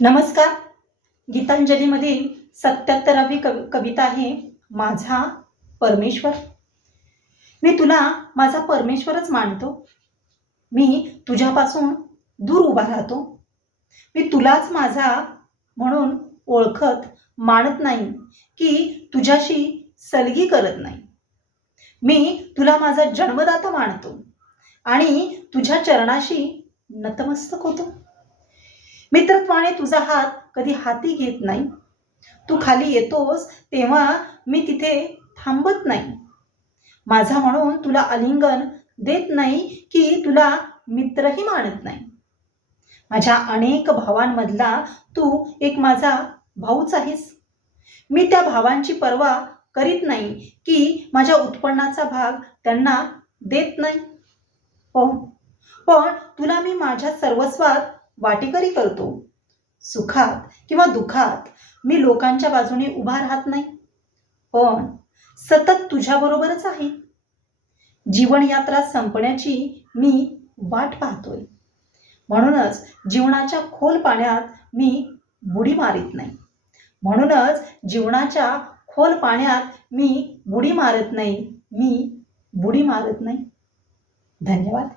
नमस्कार. गीतांजलीमधील सत्याहत्तरावी कवि कविता आहे माझा परमेश्वर. मी तुला माझा परमेश्वरच मानतो. मी तुझ्यापासून दूर उभा राहतो. मी तुलाच माझा म्हणून ओळखत मानत नाही की तुझ्याशी सलगी करत नाही. मी तुला माझा जन्मदाता मानतो आणि तुझ्या चरणाशी नतमस्तक होतो. मित्रत्वाने तुझा हात कधी हाती घेत नाही. तू खाली येतोस तेव्हा मी तिथे थांबत नाही. माझा म्हणून तुला आलिंगन देत नाही की तुला मित्रही मानत नाही. माझ्या अनेक भावांमधला तू एक माझा भाऊच आहेस. मी त्या भावांची पर्वा करीत नाही की माझ्या उत्पन्नाचा भाग त्यांना देत नाही. पण पण तुला मी माझ्या सर्वस्वात वाटेकरी करतो. सुखात किंवा दुखात मी लोकांच्या बाजूने उभा राहत नाही. पण सतत तुझ्याबरोबरच आहे. जीवनयात्रा संपण्याची मी वाट पाहतोय. म्हणूनच जीवनाच्या खोल पाण्यात मी बुडी मारित नाही. म्हणूनच जीवनाच्या खोल पाण्यात मी बुडी मारत नाही. मी बुडी मारत नाही. धन्यवाद.